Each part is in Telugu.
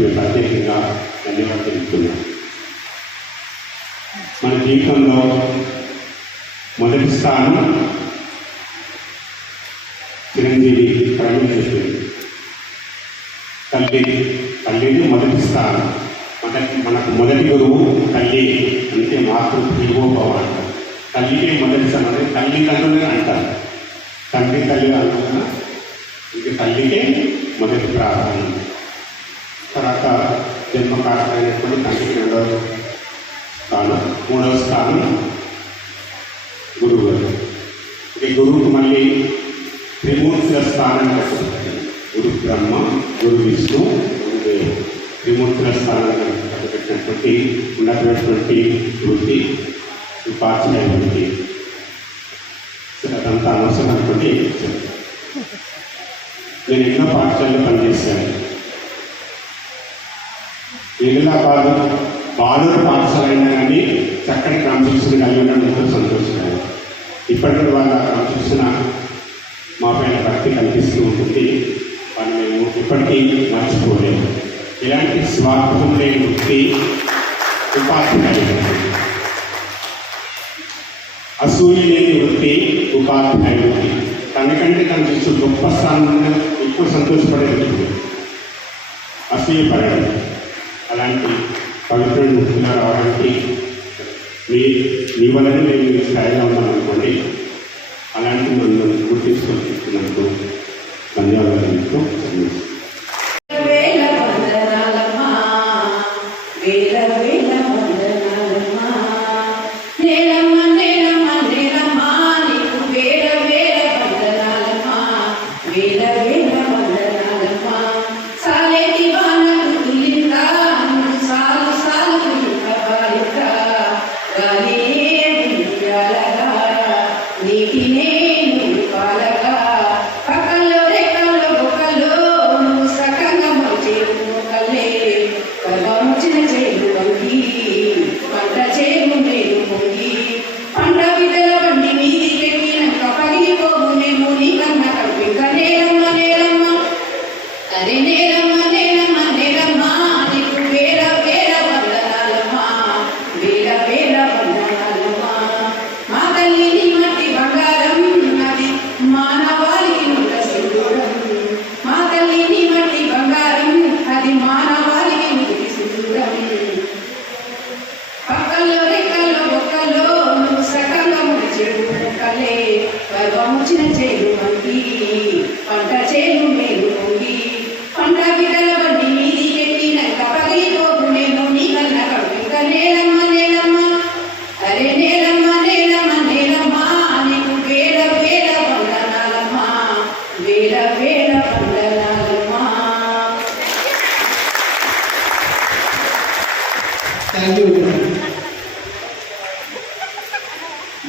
వారికి ప్రత్యేకంగా ధన్యవాదాలు తెలుపుతున్నాం. మన జీవితంలో మొదటి స్థానం చిరంజీవి ప్రవీణ్ చెప్పింది. తల్లిని మొదటి స్థానం. మనకు మొదటి గురువు తల్లి, అంటే మాతృదేవోభవ అంటారు. తల్లికే మొదటి స్థానం, అంటే తల్లిదండ్రులే అంటారు. తల్లి అనుకున్నా ఇది తల్లికే మొదటి ప్రాధాన్యం. తర్వాత జన్మకారకమైనటువంటి తండ్రికి 2వ స్థానం. 3వ స్థానం గురువు గారు. ఈ గురువుకు మళ్ళీ త్రిమూర్తుల స్థానం కట్టుకుంటారు. గురు బ్రహ్మ, గురు విష్ణు, గురుదేవుడు. త్రిమూర్తుల స్థానం కట్టుపెట్టినటువంటి ఉన్నటువంటి వృత్తి ఉపాధ్యాయ వృత్తి. అదంతా అనవసరం అనుకుంటే నేను ఎన్నో పాఠశాలలో పనిచేశాను. ఆదిలాబాద్ బాలూరు పాఠశాల అయినా కానీ చక్కటి క్రమశిక్షణ కలిగి ఉండడంతో సంతోషంగా. ఇప్పటికీ వాళ్ళ క్రమశిక్షణ మా పైన భక్తి కల్పిస్తూ ఉంటుంది. వాళ్ళు మేము ఇప్పటికీ మర్చిపోలేము. ఇలాంటి స్వార్థం లేని వృత్తి ఉపాధ్యాయులు, అసూయ లేని వృత్తి ఉపాధ్యాయులు. తనకంటే తన శిష్యుడు గొప్ప స్థానంలో ఎక్కువ సంతోషపడే వృత్తి అసూయపడడం. అలాంటి పవిత్రుని వృత్తిగా రావడానికి మీ వలన నేను ఈ స్థాయిలో ఉన్నాను అనుకోండి. అలాంటి నన్ను గుర్తించుకొని చెప్తున్నందుకు ధన్యవాదాలు.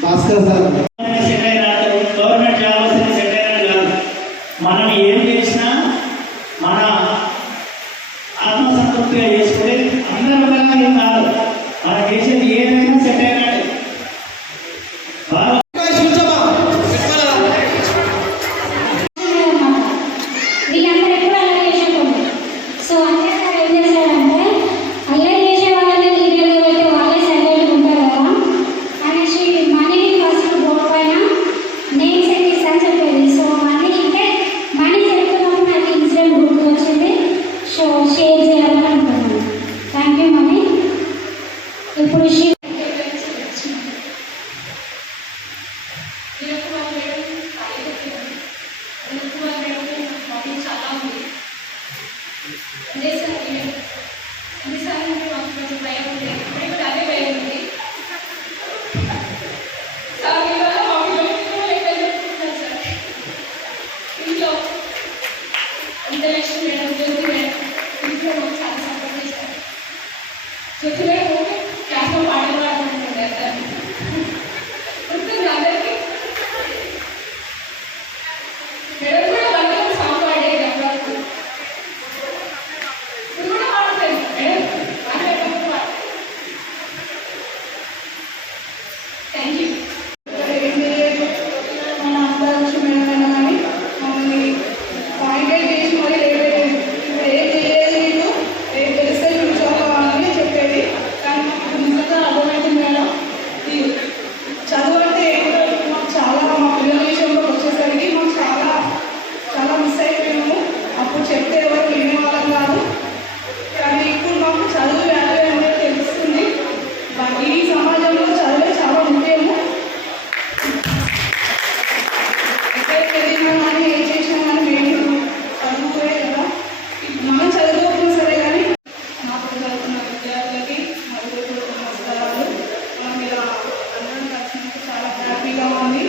భాస్కర్ సార్ గవర్నమెంట్ జాబ్ వస్తే సెట్ అయినా కాదు. మనం ఏం చేసినా మన ఆత్మసంతృప్తిగా చేసుకుని అందరూ ఏం కాదు. మనం చేసేది ఏదైనా సెట్ అయినట్టు. Pero ఎక్కడైనా కానీ ఏం చేసినా కానీ మేము చదువుకోలే కదా. మనం చదువుకోకుండా సరే కానీ నాకు చదువుతున్న విద్యార్థులకి మరియు నమస్కారాలు. మనం ఇలా అందరం కలిసినందుకు చాలా హ్యాపీగా ఉంది.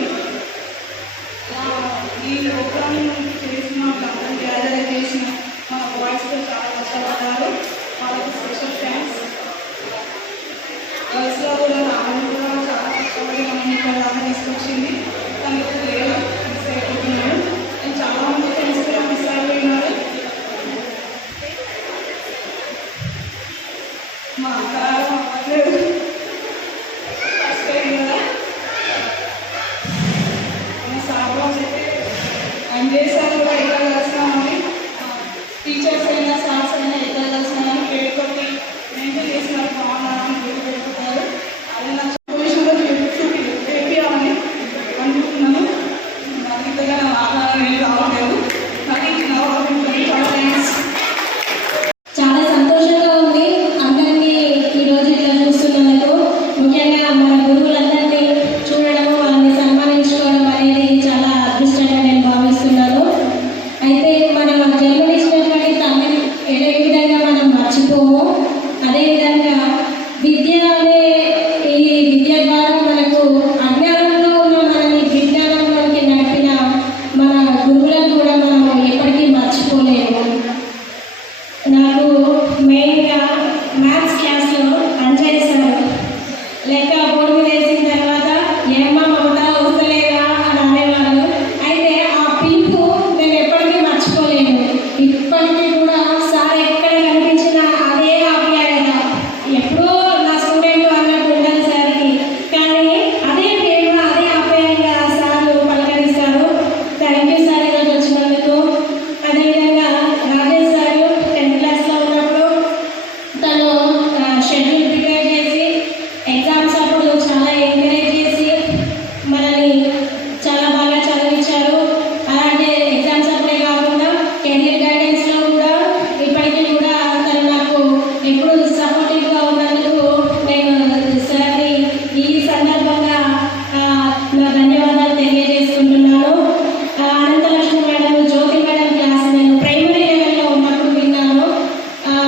ఈ ప్రోగ్రామ్ చేసిన అందరం గ్యాదర్ చేసిన మా బాయ్స్తో చాలా కష్టపడ్డారు. వాళ్ళకి స్పెషల్ థ్యాంక్స్. గర్ల్స్లో కూడా ఆమెను కూడా చాలా కష్టపడి మనం ఇక్కడ దాకా తీసుకొచ్చింది. కానీ ఇప్పుడు లేదు, మిస్ అయిపోతున్నాడు. నేను చాలా మంది ఫ్రెండ్స్ కూడా మిస్ అయిపోయినారు. మా అక్కరాలు అవ్వట్లేదు, ఫస్ట్ టైం కదా. మా సార్ వాళ్ళు అయితే అంజయ్ సార్ కూడా ఎక్కడ కలిసినామని, టీచర్స్ అయినా సార్స్ అయినా ఎక్కడ కలిసినామని పేరు కొట్టి మెయింటైన్ చేసినారు. బాగున్నారని పేరు పెట్టుకుంటారు. అది నా పొజిషన్లో చేయాలని అనుకుంటున్నాను. నాకు ఇంతగా ఆధారం ఏం రావట్లేదు. నాకు ఇచ్చిన అవకాశం చాలా థ్యాంక్స్. చాలా సంతోషంగా ఉంది అందరినీ ఈరోజు ఇట్లా చూస్తున్నందుకు. ముఖ్యంగా మన గురువులందరినీ చూడడం, వాళ్ళని సన్మానించుకోవడం అనేది చాలా అదృష్టంగా నేను భావిస్తున్నాను. అయితే మనం జన్మనిచ్చినటువంటి తల్లిని ఏ విధంగా మనం మర్చిపోము, అదేవిధంగా విద్య అనే ఈ విద్య ద్వారా మనకు అజ్ఞానంలో ఉన్న మనని విజ్ఞానంలోకి నడిపిన మన గురువులను కూడా మనం ఎప్పటికీ మర్చిపోలేము. నాకు మెయిన్గా మ్యాథ్స్ క్లాస్లో అంజయ్ సార్ లెక్క బోర్డు మీద వేసిన తర్వాత ఏమ్మా మమత వస్తలేదా అని అనేవాడు. అయితే ఆ పిలుపు నేను ఎప్పటికీ మర్చిపోలేను. ఇప్పటికీ కూడా సార్ ఎక్కడ కనిపించినా అదే ఆప్యాయత. ఎప్పుడో నా స్టూడెంట్ అన్నట్టు ఉండదు సార్కి, కానీ అదే ప్రేమ అదే ఆప్యాయంగా సార్ పలకరిస్తారు. థ్యాంక్ యూ సార్ ఈరోజు వచ్చినందుకు. అదేవిధంగా రాజేష్ సార్ 10th క్లాస్లో ఉన్నప్పుడు తను షెడ్యూల్ ప్రిపేర్ చేసి ఎగ్జామ్స్ అప్పుడు చాలా ఎంకరేజ్ చేసి మనని చాలా బాగా చదివించారు. అలాగే ఎగ్జామ్స్ అప్పుడే కాకుండా కెరియర్ గైడెన్స్లో కూడా ఇప్పటికీ కూడా తను నాకు ఎప్పుడు సపోర్టివ్గా ఉన్నందుకు నేను సార్ని ఈ సందర్భంగా నా ధన్యవాదాలు తెలియజేసుకుంటున్నాను. అనంతలక్ష్మి మేడం, జ్యోతి మేడం క్లాస్ నేను ప్రైమరీ లెవెల్లో ఉన్నప్పుడు విన్నాను.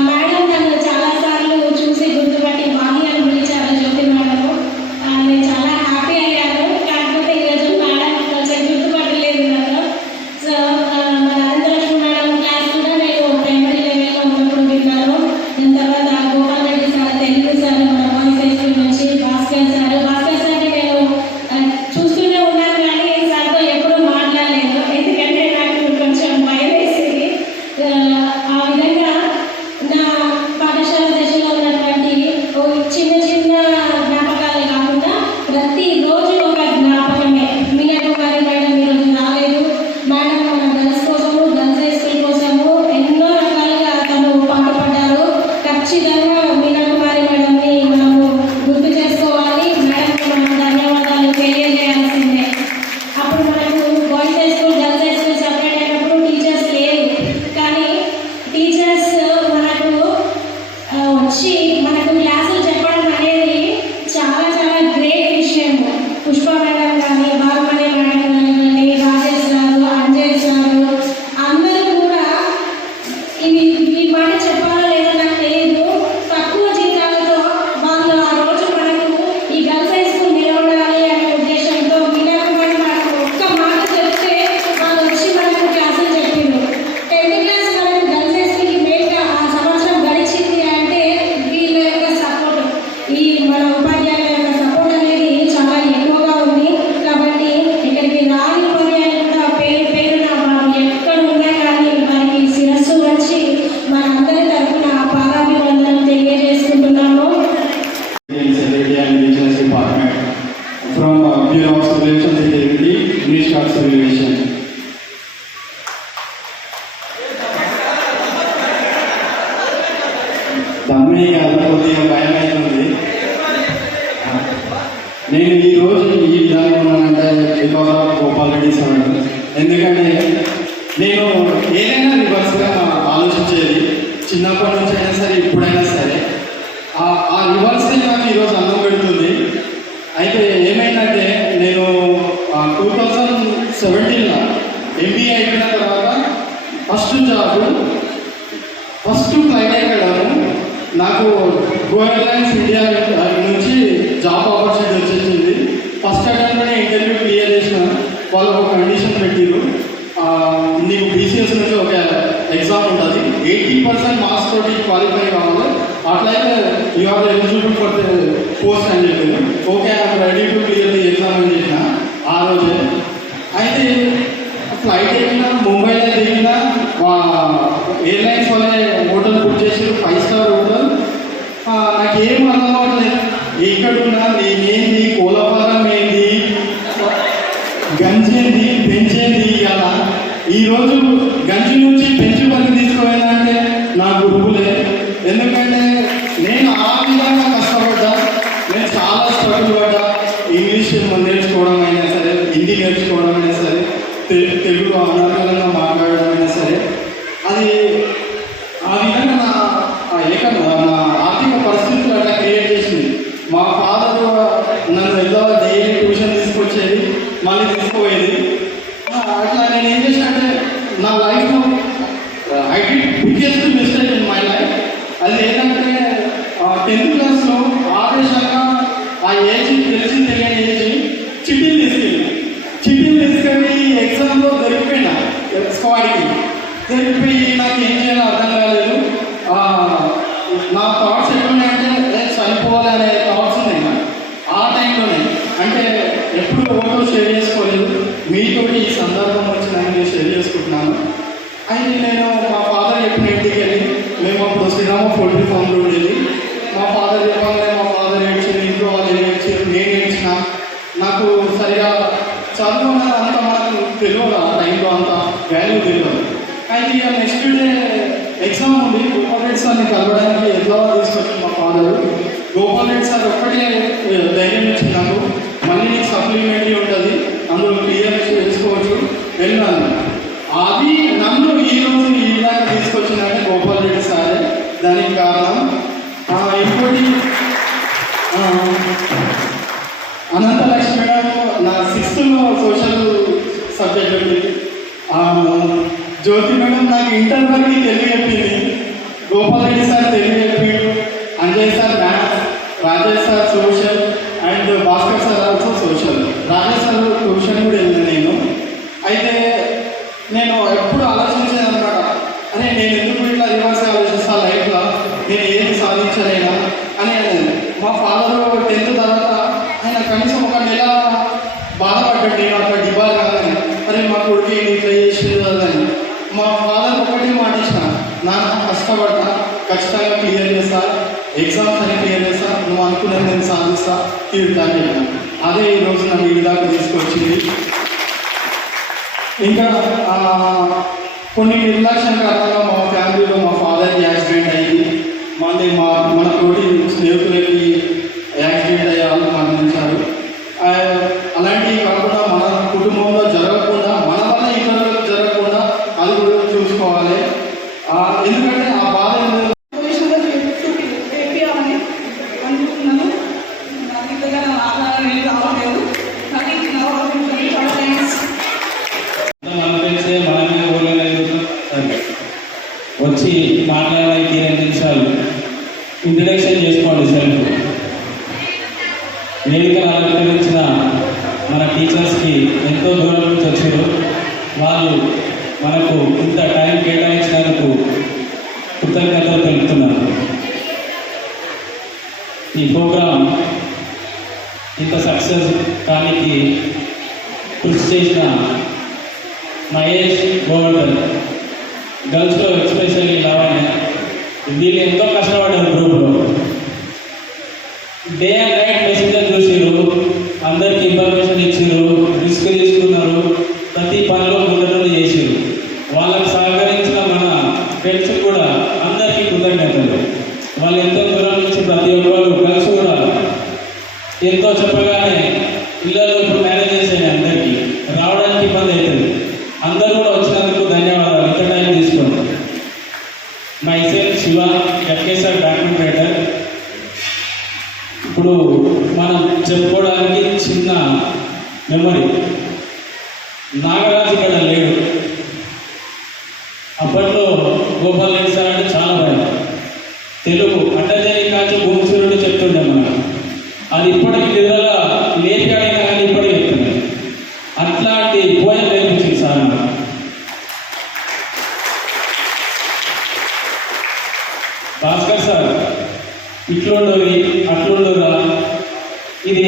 మేడం నన్ను చాలాసార్లు చూసి గుర్తుపట్టి వాణి అని పిలిచారు జ్యోతి మేడం. నేను చాలా హ్యాపీ అయ్యాను. కాకపోతే ఈరోజు మేడం కొంచెం గుర్తుపట్టలేదు నన్ను. సో మన అనంతలక్ష్మి మేడం క్లాస్ కూడా నేను ప్రైమరీ లెవెల్లో ఉన్నప్పుడు విన్నాను. దాని తర్వాత గోపాల్ రెడ్డి సార్, తెలుగు సార్, మన బాయ్స్ హై స్కూల్ నుంచి భాస్కర్ సార్ని నేను చూస్తూనే ఉన్నాను కానీ సార్తో ఎప్పుడూ మాట్లాడలేదు. ఎందుకంటే నాకు కొంచెం భయం వేసింది. ఆ విధంగా నా పాఠశాల దశలో ఉన్నటువంటి చిన్న చిన్న జ్ఞాపకాలే కాకుండా ప్రతిరోజు ఒక జ్ఞాపకమే. మీనాకుమారి మేడం ఈరోజు రాలేదు. మేడం మన గర్ల్స్ కోసము, గర్ల్స్ హై స్కూల్ కోసము ఎన్నో రకాలుగా తను పాటుపడ్డారు. ఖచ్చితంగా మీనాకుమారి మేడంని మనము గుర్తు చేసుకోవాలి. మేడంకి మనం ధన్యవాదాలు తెలియజేయాల్సిందే. అప్పుడు మనకు boys high school, girls high school separate అయినప్పుడు టీచర్స్ లేరు. కానీ టీచర్స్ మనకు వచ్చి మనకు క్లాసులు చెప్పడం అనేది చాలా చాలా గ్రేట్ విషయం. పుష్ప మేడం కానీ, బాలమణి మేడం కానీ, రాజేష్ గారు, అంజయ్ సారు అందరూ కూడా ఈ మాట చెప్పాలో లేదో నాకు తెలియదు. తక్కువ జీతాలతో వాళ్ళు ఆ రోజు మనకు ఈ గర్ల్స్ హై స్కూల్ నిలబడాలి అనే ఉద్దేశంతో మీనాకుమారి మనకు ఒక్క మాట చెప్తే వాళ్ళు వచ్చి మనకు క్లాసులు చెప్పిండ్రు. 10th క్లాస్ మనకు గర్ల్స్ హై స్కూల్కి మెయిన్గా ఆ సంవత్సరం గడిచింది అంటే వీళ్ళ యొక్క సపోర్ట్, ఈ మన ఉపాధ్యాయుల యొక్క సపోర్ట్ అనేది చాలా ఎక్కువగా ఉంది. కాబట్టి ఇక్కడికి రాని ఉపాధ్యాయులు కూడా పేరున వారు ఎక్కడ ఉన్నా కానీ వారికి శిరస్సు వచ్చి మనందరి తరఫున పాదాభివందనం తెలియజేసుకుంటున్నాము. Secretary and Business Department from Bureau of Civil Security, Ministry of Civil Aviation. తమ్మి కొద్దిగా భయం అవుతుంది. నేను ఈరోజు ఈ విధంగా ఉన్నానంటే because of Gopal Reddy sir. ఎందుకంటే నేను ఏదైనా రివర్స్గా ఆలోచించేది చిన్నప్పటి నుంచి అయినా సరే, ఇప్పుడైనా సరే. ఆ రివర్స్ నాకు ఈరోజు అన్నం పెడుతుంది. అయితే ఏమైందంటే నేను 2017 MBA అయిపోయిన తర్వాత ఫస్ట్ ఫ్లైట్ ఎక్కడము నాకు గో ఎయిర్లైన్స్ ఇండియా నుంచి జాబ్ ఆపర్చునిటీ వచ్చేసింది. ఫస్ట్ అటెంప్ట్లోనే ఇంటర్వ్యూ క్లియర్ చేసిన. వాళ్ళు ఒక కండిషన్ పెట్టిరు, నీకు BCS నుంచి ఒక ఎగ్జామ్ ఉంటుంది, 80% మార్క్స్ తోటి క్వాలిఫై కావాలి, అట్లయితే you are eligible for the post అని చెప్పారు. Okay, I'm ready to clear the exam అని చెప్పిన ఆ రోజే. అయితే ఫ్లైట్ ఎక్కిన, ముంబైలో దిగిన, ఎయిర్లైన్స్ వాళ్ళే హోటల్ బుక్ చేసి 5 స్టార్ హోటల్. నాకేం అర్థం అవ్వట్లేదు, ఎక్కడున్నా నేనేంది, కోలపాలం ఏంది, గంజేంది, పెంచేంది. అలా ఈరోజు గంజి నుంచి పెంచి పని తీసుకోవాలంటే నా గురువులే. ఎందుకంటే నేను ఆ విధంగా కష్టపడ్డా, నేను చాలా స్ట్రగుల్ పడ్డా. ఇంగ్లీష్ నేర్చుకోవడం అయినా సరే, హిందీ నేర్చుకోవడం అయినా సరే, తెలుగు అనర్గళంగా మాట్లాడడం అయినా సరే, అది ఆ విధంగా నా ఆర్థిక పరిస్థితులు అట్లా క్రియేట్ చేసింది. మా ఫాదర్ నన్ను ఏదో డైలీ ట్యూషన్ తీసుకొచ్చేది, మళ్ళీ తీసుకుపోయేది. అట్లా నేను ఏం చేసినంటే నా లైఫ్లో I did biggest mistake in my life. అది ఏంటంటే 10th క్లాస్లో ఆవేశంగా ఆ ఏజ్ తెలిసి తెలియని ఏజ్ చిట్టీలు తీసుకెళ్ళి ఎగ్జామ్లో దొరికిపోయినా, స్క్వాడ్కి దొరికిపోయి నాకు ఏం చేయాలో అర్థం కాలేదు. నా థాట్స్ ఎట్లున్నాయంటే చనిపోవాలి అనే థాట్స్ ఉన్నాయి నాకు ఆ టైంలోనే. అంటే ఎప్పుడు ఎవరితో షేర్ చేసుకోలేదు, మీతోటి ఈ సందర్భం వచ్చి నేను షేర్ చేసుకుంటున్నాను. అయితే నేను మా ఫాదర్ చెప్పిన ఇంటికి వెళ్ళి, మేము అప్పుడు శ్రీరామ పోల్ట్రీ ఫామ్లో ఉండేది. మా ఫాదర్ చెప్పగానే మా ఫాదర్ ఏడ్చారు, ఇంట్లో వాళ్ళు ఏడ్చారు, నేను ఏడ్చిన. నాకు సరిగా చదువు అన్నది అంత మనకు తెలియదు, ఆ టైంలో అంత వాల్యూ తెలియదు. అయితే ఇక నెక్స్ట్ డే ఎగ్జామ్ ఉంది, గోపాల్ రెడ్డి సార్ని కలవడానికి ఎట్లా తీసుకొచ్చింది మా ఫాదర్. గోపాల్ రెడ్డి సార్ ఒక్కటే ధైర్యం ఇచ్చింది నాకు, మళ్ళీ నీకు సప్లిమెంటరీ ఉంటుంది, అందులో క్లియర్ చేసుకోవచ్చు, వెళ్ళాను. అది నన్ను ఈరోజు ఈ దాకా తీసుకొచ్చిందంటే గోపాల్ రెడ్డి సారే దానికి కారణం. ఇంకోటి అనంతలక్ష్మి మేడం నా 6th సోషల్ సబ్జెక్ట్ ఉంది. జ్యోతి మేడం నాకు ఇంటర్ వరకు తెలుగు చెప్పింది, గోపాల్ రెడ్డి సార్ తెలుగు చెప్పిండు, Anjay sir maths, Rajesh sir social, and Bhaskar sir also social. Rajesh sir tuition కూడా వెళ్ళాను నేను. అయితే నేను ఎప్పుడు ఆలోచించాను అనమాట, అరే నేను ఎందుకు ఇట్లా రివర్స్గా ఆలోచిస్తాను లైఫ్లో, నేను ఏమి సాధించలేనా అని. మా ఫాదర్ 10th తర్వాత ఆయన కనీసం ఒక నెల బాధపడ్డాడు, నేను అక్కడ డిబార్ కాదని, అరే మా కొడుకు ఇట్లా చేసేది అని. మా ఫాదర్ ఒకటి మాట ఇచ్చిన, నాన్న కష్టపడ్డా, ఖచ్చితంగా క్లియర్ చేస్తా, ఎగ్జామ్స్ అని క్లియర్ చేస్తా, నువ్వు అనుకున్నది నేను సాధిస్తా, తీరుతాను చెప్పాను. అదే ఈరోజు నన్ను ఈ దాకా తీసుకొచ్చింది. ఇంకా కొన్ని నిర్లక్ష్యం కారణంగా మా ఫ్యామిలీలో మా ఫాదర్కి యాక్సిడెంట్ అయ్యింది, మళ్ళీ మన తోటి స్నేహితులకి యాక్సిడెంట్ అయ్యే వాళ్ళు మరణించారు. అలాంటివి కాకుండా మన కుటుంబంలో జరగకుండా, మన వల్ల ఇతరులకు జరగకుండా అది కూడా చూసుకోవాలి. ఎందుకంటే ఆ బాధ పొజిషన్లో చేయాలని అనుకుంటున్నాను. నాకు ఇంతగా ఆధారం ఏం రావట్లేదు, కానీ చాలా థ్యాంక్స్. మనమే వచ్చి మాట్లాడడానికి 2 నిమిషాలు ఇంట్రడక్షన్ చేసుకోండి సెల్ఫ్. వేదికను అలంకరించిన మన టీచర్స్కి ఎంతో దూరం నుంచి వచ్చారు, వాళ్ళు మనకు ఇంత టైం కేటాయించినందుకు కృతజ్ఞతలు తెలుపుతున్నారు. ఈ ప్రోగ్రాం ఇంత సక్సెస్ కానికి కృషి చేసిన మహేష్ గోవర్ధన్, గర్ల్స్లో ఎస్పెషల్లీ లావణ్య, వీళ్ళు ఎంతో కష్టపడ్డారు గ్రూప్లో. డే అండ్ నైట్ మెసేజెస్ చూసిరు, అందరికి ఇన్ఫర్మేషన్ ఇచ్చిరు, రిస్క్ తీసుకున్నారు, ప్రతి పనిలో ముందు చేసిరు. వాళ్ళకి సహకరించిన మన ఫ్రెండ్స్ కూడా అందరికీ కృతజ్ఞతలు. వాళ్ళు ఎంతో దూరం నుంచి ప్రతి ఒక్కరు కలిసి కూడా ఎంతో చెప్పగానే పిల్లలు ఇప్పుడు మేనేజ్ చేసేది, అందరికీ రావడానికి ఇబ్బంది అవుతుంది. అందరూ కూడా వచ్చినందుకు ధన్యవాదాలు. ఇంత టైం తీసుకోండి. Myself Shiva, FKSR bank writer. ఇప్పుడు మనం చెప్పుకోవడానికి చిన్న మెమరీ. నాగరాజు ఇక్కడ లేడు, తెలుగు అడ్డజని కాచి భూమిసురుడు చెప్తుండే మనం. అది ఇప్పటికీ నిద్రగా లేపాడైనా కానీ ఇప్పటికీ చెప్తున్నాయి. అట్లాంటి పోయం నేర్పించింది సార్ నాకు. భాస్కర్ సార్ ఇట్లుండోరి అట్లుండోరా ఇది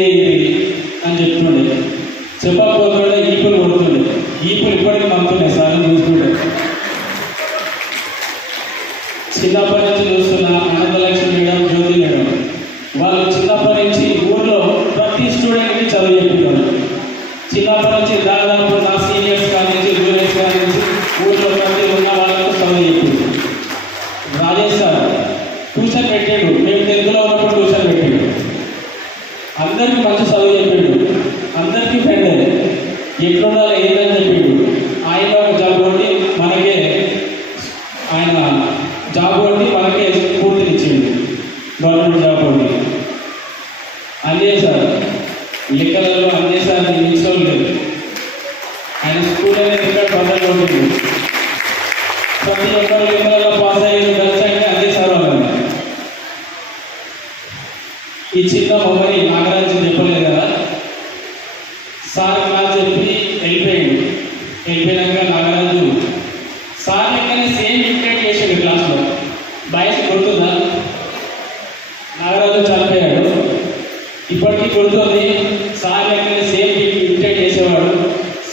అని చెప్తుండే. చెప్పకపోతుండే ఈపులు కొడుతుండే. ఈపులు ఇప్పటికీ మంతున్నాయి సార్ చూస్తుండే. చిన్నప్పటి నుంచి చూస్తున్న ఆనందలక్ష్మి మేడం, జ్యోతి మేడం, వాళ్ళు చిన్నప్పటి నుంచి ఊర్లో ప్రతి స్టూడెంట్కి చదువు చెప్పేవాళ్ళు. చిన్నప్పటి నుంచి దాదాపు నా సీనియర్స్ కానీ నుంచి జూనియర్స్ కానీ నుంచి ఊర్లో ప్రతి ఉన్న వాళ్ళకు చదువు చెప్పింది. రాజేష్ సార్ ట్యూషన్ పెట్టాడు. మేము 10th లో ఉన్నప్పుడు ట్యూషన్ పెట్టాడు. అందరికీ మంచి చదువు చెప్పాడు. అందరికీ ఫ్రెండ్ ఎట్లుండాలో ఏదని చెప్పాడు. ఆయన ఒక జాబ్ కొట్టి మనకే స్ఫూర్తినిచ్చిండు. గవర్నమెంట్ జాబ్ కొట్టి అన్నీ సార్ లెక్కలలో అన్నీ సార్ మించడం లేదు. ఆయన స్కూల్ అనేది ఇక్కడ పదవి ఉంటుంది. ప్రతి ఒక్కరు లెక్కలలో పాస్ అయ్యి కలిసి అంటే అదే సార్ వాళ్ళని. ఈ చిన్న బొమ్మని నాగరాజు చెప్పలేదు కదా సార్ క్లాస్ చెప్పి వెళ్ళిపోయినాక నాగరాజు సార్ లెక్కనే సేమ్ ఇంటెంట్ చేసాడు క్లాస్లో. బాయ్స్ గుర్తుందా? నాగరాజు చనిపోయాడు. ఇప్పటికీ గుర్తుంది. సార్ లెక్కనే సేమ్ ఇంటెంట్ చేసేవాడు.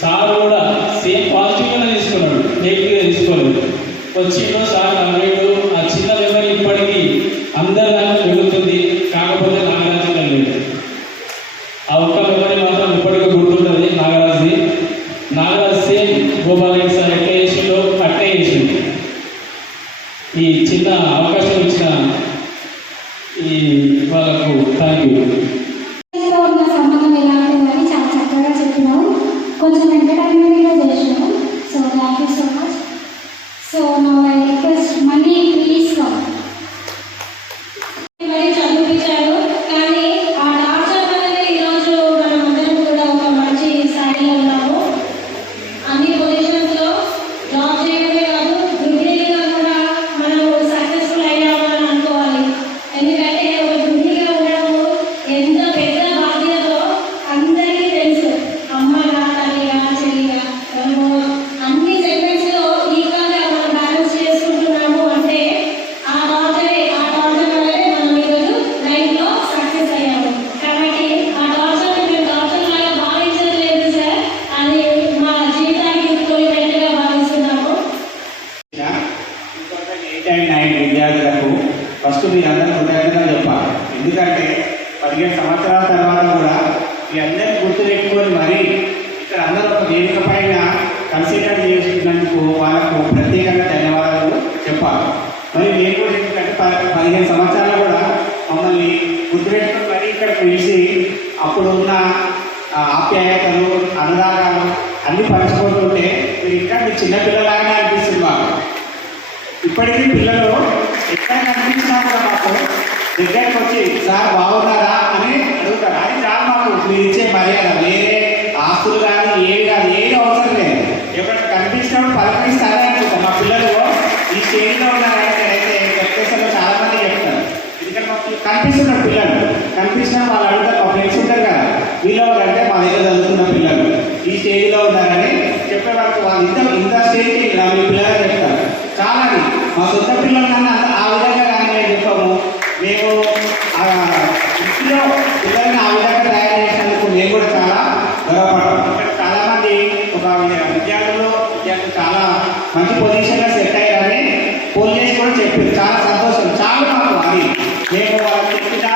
సార్ కూడా సేమ్ పాజిటివ్గానే తీసుకున్నాడు, నెగిటివ్గా తీసుకోలేదు. వచ్చిండు సార్ నవ్వేడు. ఆ చిన్న మెమరీ ఇప్పటికీ అందరి దాంట్లో జరుగుతుంది. కాకపోతే నాగరాజు లేదు. ఆ ఒక్క మెమరీ మాత్రం ఇప్పటికీ గుర్తుంటుంది నాగరాజుది. నాగరాజు సేమ్ గోపాలరెడ్డి సార్ ఎట్లా చేసిండో అట్లే చేసిండు. ఈ చిన్న అవకాశం ఇచ్చిన ఈ వాళ్ళకు థ్యాంక్ యూ. ఉన్న సంబంధం ఎలాంటిదని చాలా చక్కగా చెప్పినావు. కొంచెం ఎంటర్టైన్మెంట్గా చేసినావు. So thank you so much. So నా రిక్వెస్ట్ మనీ ప్లీజ్ కమ్. మరి చదివించారు కానీ ఆ డాక్టర్ వల్లనే ఈరోజు మనం అందరం కూడా ఒక మంచి స్థాయిలో ఉన్నాము. అన్ని పొజిషన్స్లో జాబ్ చేయడమే కాదు, గృహిణిగా కూడా మనం సక్సెస్ఫుల్ అయ్యామని అనుకోవాలి. ఎందుకంటే ఒక గృహిణిగా ఉండడము ఎంత పెద్ద బాధ్యతో అందరికీ తెలుసు. అమ్మగా, తల్లిగా, చెల్లిగా మనము అన్ని సెగ్మెంట్స్లో ఈక్వల్గా మనం బ్యాలెన్స్ చేసుకుంటున్నాము అంటే ఆ డాక్టర్ వల్లనే మనం ఈరోజు లైఫ్లో సక్సెస్ అయ్యాము. కాబట్టి ఆ డాక్టర్ని మేము డాక్టర్ లాగా భావించలేదు సార్, అది మా జీవితానికి ఇంకోటిగా భావిస్తున్నాము. 8 and 9 విద్యార్థులకు ఫస్ట్ మీరందరూ కృతజ్ఞతలు చెప్పాలి. ఎందుకంటే 15 సంవత్సరాల తర్వాత కూడా మీ అందరినీ గుర్తుపెట్టుకొని మరి ఇక్కడ అందరూ ఒక వేదిక పైన కన్సిడర్ చేసినందుకు వాళ్ళకు ప్రత్యేకంగా ధన్యవాదాలు చెప్పాలి. మరి నేను కూడా ఎందుకంటే 15 సంవత్సరాలు కూడా మమ్మల్ని గుర్తుపెట్టుకొని మరి ఇక్కడ పిలిచి అప్పుడు ఉన్న ఆప్యాయతలు, అనురాగాలు అన్నీ పంచుకుంటుంటే మీరు ఇంకా మీ చిన్నపిల్లలాగానే అనిపిస్తుంది మాకు. ఇప్పటికీ పిల్లలు ఎక్కడ కనిపించినా కూడా మాకు దగ్గరికి వచ్చి సార్ బాగున్నారా అని అడుగుతారు. అది కాదు మాకు మీరు ఇచ్చే మర్యాద. వేరే ఆస్తులు కానీ ఏవి కాదు, ఏది అవసరం లేదు. ఎక్కడ కనిపించినప్పుడు పలకరిస్తారే అనుకుంటాం. మా పిల్లలు ఈ స్టేజ్లో ఉన్నారంటే అయితే చెప్పేసారు చాలా మంది చెప్తారు. ఎందుకంటే మాకు కనిపిస్తున్నారు పిల్లలు. కనిపించినా వాళ్ళు అడుగుతారు. మా ఫ్రెండ్స్ ఉంటారు కదా, వీళ్ళు అంటే మా దగ్గర చదువుతున్న పిల్లలు ఈ స్టేజ్లో ఉన్నారని చెప్పే వరకు వాళ్ళు ఇంత స్టేజ్కి ఇలా మీ పిల్లలు చెప్తారు. చాలా మా సొంత పిల్లల కన్నా ఆ విధంగా కానీ మేము చెప్పాము. మేము ఇంట్లో పిల్లల్ని ఆ విధంగా తయారు చేసినందుకు మేము కూడా చాలా గర్వపడతాం. ఇక్కడ చాలామంది ఒక విద్యార్థులు చాలా మంచి పొజిషన్లో సెట్ అయ్యారని ఫోన్ చేసి కూడా చెప్పారు. చాలా సంతోషం. చాలా మాకు అది మేము వాళ్ళు చెప్పిన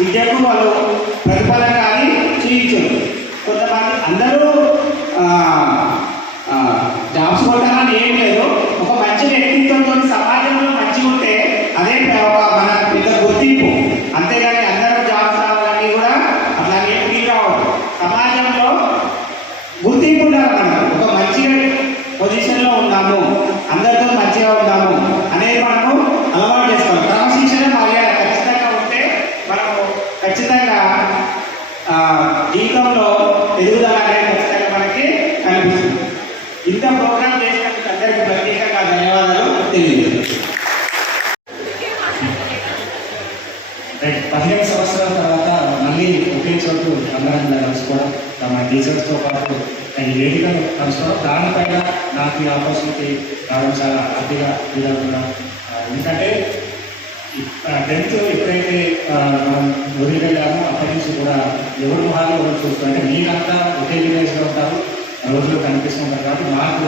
విద్యకు వాళ్ళు ప్రతిఫలం కానీ చూపించారు. కొంతమంది అందరూ జాబ్స్ కొట్టాలని ఏం లేదు. ఒక మంచి వ్యక్తిత్వంతో సమాజంలో మంచిగా ఉంటే అదే ఒక మన పెద్ద గుర్తింపు. అంతేగాని అందరూ జాబ్స్ రావాలని కూడా అట్లాగే ఫీల్ రావడం. సమాజంలో గుర్తింపు ఉండాలి. మనం ఒక మంచిగా పొజిషన్లో ఉన్నాము, అందరితో మంచిగా ఉన్నాము అనేది మనము అలవాటు చేసుకోవాలి. క్రమశిక్షణ మర్యాద ఖచ్చితంగా ఉంటే మనము ఖచ్చితంగా జీవితంలో ఎదుగుదల అనేది ఖచ్చితంగా మనకి కనిపిస్తుంది. ఇంత ప్రోగ్రామ్ చేసినందుకు అందరికీ ప్రత్యేకంగా ధన్యవాదాలు తెలియజేస్తాను. మన టీచర్స్తో పాటు ఈ వేదికను కలుసుకోవడం, దానిపైన నాకు ఈ ఆపర్చునిటీ రావడం చాలా హ్యాపీగా ఫీల్ అవుతున్నాను. ఎందుకంటే 10th ఎప్పుడైతే మనం వదిలిపెట్టామో అప్పటి నుంచి కూడా ఎవరి మొహాలు ఎవరు చూస్తారు, అంటే మీరంతా ఒకే విలేజ్లో ఉంటారు, రోజులు కనిపిస్తూ ఉంటారు కాబట్టి మాకు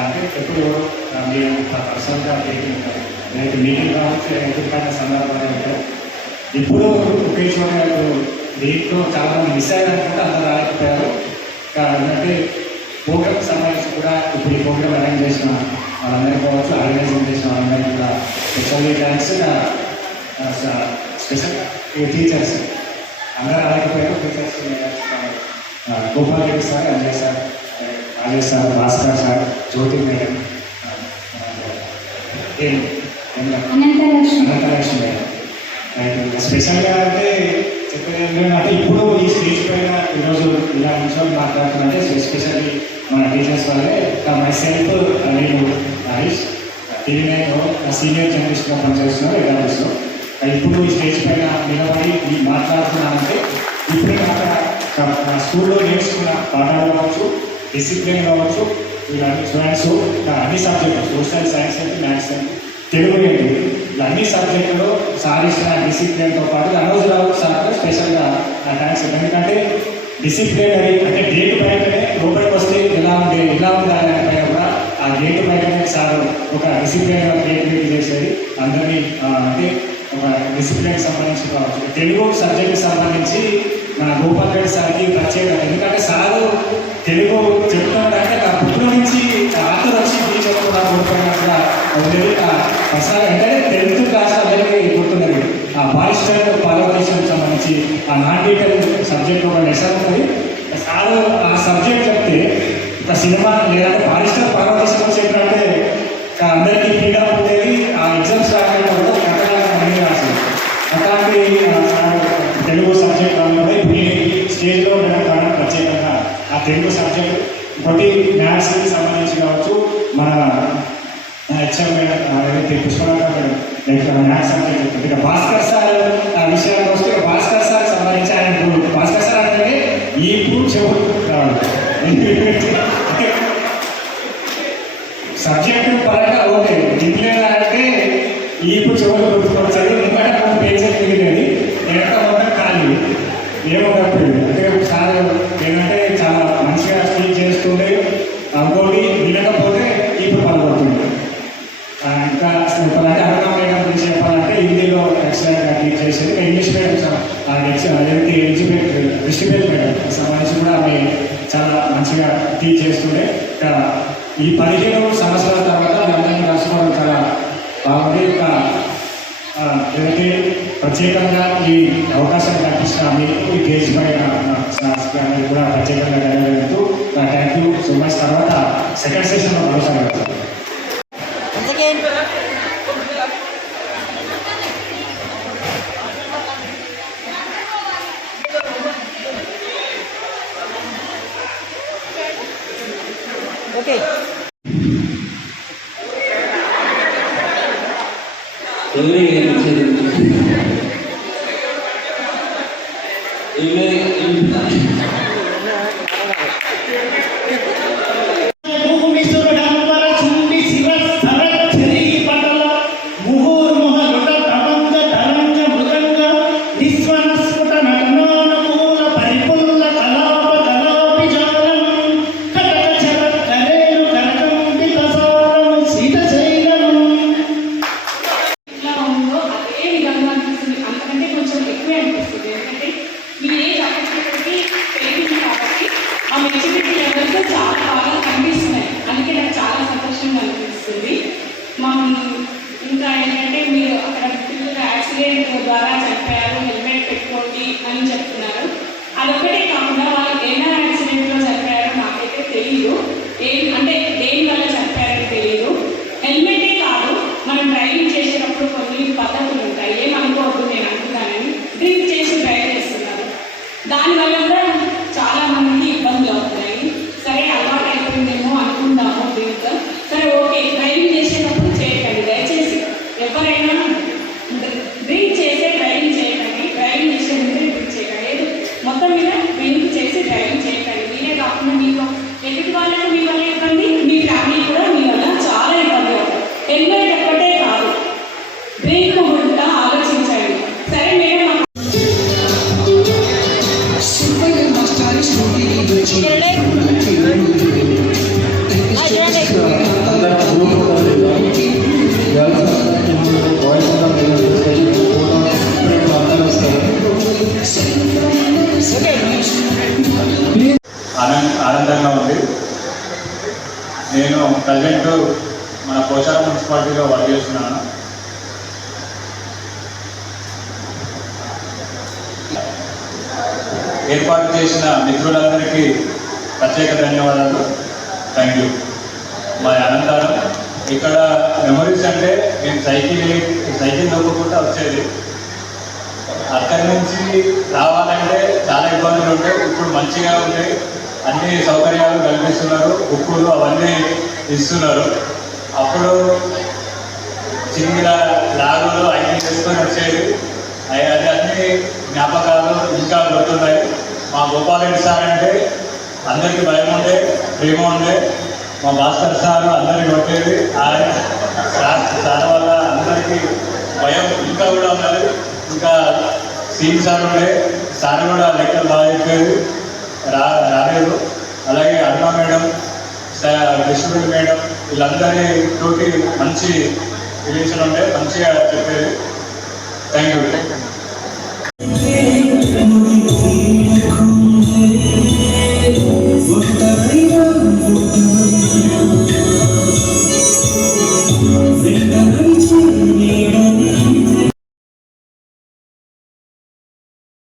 అంటే ఎప్పుడు ఎవరు మీరు పర్సనల్గా టేకింగ్ ఉంటారు, లేకపోతే మీటింగ్ కావచ్చు, ఎదుర్కొన్న సందర్భాలు ఉంటారు. ఇప్పుడు ఒకే చోట దీంట్లో చాలా మంది మిస్ అయ్యారనుకుంటే అందరూ రాలేకపోయారు. ఎందుకంటే ప్రోగ్రామ్కి సంబంధించి కూడా ఇప్పుడు ఈ ప్రోగ్రామ్ అరేంజ్ చేసిన వాళ్ళందరికీ కావచ్చు, ఆర్గనైజింగ్ చేసిన వాళ్ళందరికీ కూడా స్పెషల్లీ థ్యాంక్స్. స్పెషల్ టీచర్స్ అందరూ రాలేకపోయారు. Teachers Gopal Reddy sir, Ajay sir, Rajesh sir, Bhaskar sir, Jyoti madam, Anantalakshmi madam. స్పెషల్గా అంటే చెప్పేది ఏంటంటే ఇప్పుడు ఈ స్టేజ్ పైన ఈరోజు ఇలా నిమిషాలు మాట్లాడుతుందంటే ఎస్పెషల్లీ మన టీచర్స్ వల్లే. మై సెల్ఫ్ నేను హరీష్, టీవీ9 సీనియర్ జర్నలిస్ట్గా పనిచేస్తున్నాను ఎడారిస్లో. ఇప్పుడు ఈ స్టేజ్ పైన నిలబడి మాట్లాడుతున్నానంటే ఇప్పుడే కాక స్కూల్లో నేర్చుకున్న పాఠాలు కావచ్చు, డిసిప్లిన్ కావచ్చు, ఇలాంటి స్టూడెంట్స్ అన్ని సబ్జెక్టులు సోషల్ సైన్స్ అంటే, మ్యాథ్స్ అంటే, తెలుగు ఏంటి, ఇలా అన్ని సబ్జెక్టులో సాధించిన డిసిప్లిన్తో పాటు అనవసరావు సార్ స్పెషల్గా థ్యాంక్స్. ఎందుకంటే డిసిప్లిన్ అంటే గేటు బయటనే లోపలికి వస్తే ఇలా ఉంది అనే పైన కూడా ఆ గేటు బయటనే సార్ ఒక డిసిప్లిన్ క్రియేటివిటీ చేసేది అందరినీ. అంటే ఒక డిసిప్లిన్కి సంబంధించి కావచ్చు, తెలుగు సబ్జెక్ట్కి సంబంధించి మన గోపాల్ రెడ్డి సార్కి ప్రత్యేకత. ఎందుకంటే సారు తెలుగు చెప్తున్నాడంటే ఆ బుక్ నుంచి ఆథర్ వచ్చి టీచర్ కూడా కోల్పోయినట్టుగా వదిలేదు. సార్ అంటే 10th క్లాస్ అందరికీ గుర్తున్నది. ఆ బాయిస్టర్ పార్వతీశ్వరికి సంబంధించి ఆ నాన్ డీటెయిల్ సబ్జెక్ట్ ఒక లెసన్ ఉంటుంది. సారు ఆ సబ్జెక్ట్ చెప్తే ఒక సినిమా లేదంటే బాయిస్టర్ పార్వతీశ్వరం చెప్పినట్టే అందరికీ ఫ్రీడమ్ ఉండేది. ఆ ఎగ్జామ్స్ రాకుండా కూడా కథగా అన్నీ రాసింది. అట్లాంటి తెలుగు సబ్జెక్ట్ కూడా ఇప్పుడు స్టేజ్లో ఉండడం ప్రత్యేకంగా ఆ తెలుగు సబ్జెక్ట్ ఒకటి మ్యాథ్స్కి సంబంధించి కావచ్చు, మన హెచ్ఎం ఏదైతే పుష్పరావు మ్యాథ్స్ సబ్జెక్ట్. ఇక భాస్కర్ సార్ విషయానికి వస్తే భాస్కర్ సార్ సంబంధించి ఆయన భాస్కర్ సార్ అంటే ఈ చెవులు సబ్జెక్టు పరంగా ఓకే, ఇంట్లో అంటే ఇప్పుడు చెవులు గుర్తుకొచ్చారు. ఎందుకంటే మనం పేజెస్ మిగిలేదు, ఎంత మొత్తం ఖాళీ ఏమవుతుంది అంటే ఒకసారి ఏంటంటే చాలా మంచిగా స్పీచ్ చేస్తుండే, ఇంకోటి వినకపోతే ఇప్పుడు పలుకుతుంది. ఇంకా చెప్పాలంటే అర్థమైన గురించి చెప్పాలంటే హిందీలో ఎక్సలెంట్గా టీచ్ చేసేది. ఇంగ్లీష్ మీడియం డిస్ట్రిబ్యూట్ మీడియం సంబంధించి కూడా ఆమె చాలా మంచిగా టీచ్ చేస్తుండే. ఈ 15 సంవత్సరాల తర్వాత అందరినీ కలుసుకోవడం చాలా బాగుంది. ఏదైతే ప్రత్యేకంగా ఈ అవకాశం కల్పించిన మీకు ఈ కేసు పైన కూడా ప్రత్యేకంగా ధన్యవాదాలు. Thank you so much. తర్వాత సెకండ్ సెషన్లో మరోసారి ఓకే. డ్రైవింగ్ చేసే డ్రైవింగ్ చేయకండి. మొత్తం మీద డ్రింక్ చేసి డ్రైవింగ్ చేయకండి. నేను ప్రజెంట్ మన పోచారం మున్సిపాలిటీలో వర్క్ చేస్తున్నాను. ఏర్పాటు చేసిన మిత్రులందరికీ ప్రత్యేక ధన్యవాదాలు. Thank you. మా అనంతరం ఇక్కడ మెమరీస్ అంటే నేను సైకిల్ దొక్కకుండా వచ్చేది. అక్కడి నుంచి రావాలంటే చాలా ఇబ్బందులు ఉంటాయి. ఇప్పుడు మంచిగా ఉన్నాయి, అన్ని సౌకర్యాలు కల్పిస్తున్నారు, బుక్కులు అవన్నీ ఇస్తున్నారు. అప్పుడు చిన్న లాగులు అన్నీ చేసుకొని వచ్చేది. అది అన్ని జ్ఞాపకాలు ఇంకా గుర్తున్నాయి. మా గోపాలరెడ్డి సార్ అంటే అందరికీ భయం ఉండే, ప్రేమ ఉండే. మా భాస్కర్ సార్ అందరికీ కొట్టేది. ఆయన సార్ వల్ల అందరికీ భయం ఇంకా కూడా ఉన్నది. ఇంకా సీన్ సార్ ఉండే, సార్ కూడా లెక్కలు బాగా చెప్పేది, రాలేదు. అలాగే అరుణ మేడం, కృష్ణుడి మేడం, వీళ్ళందరితోటి మంచి రిలేషన్ ఉండే, మంచిగా చెప్పేది. Thank you.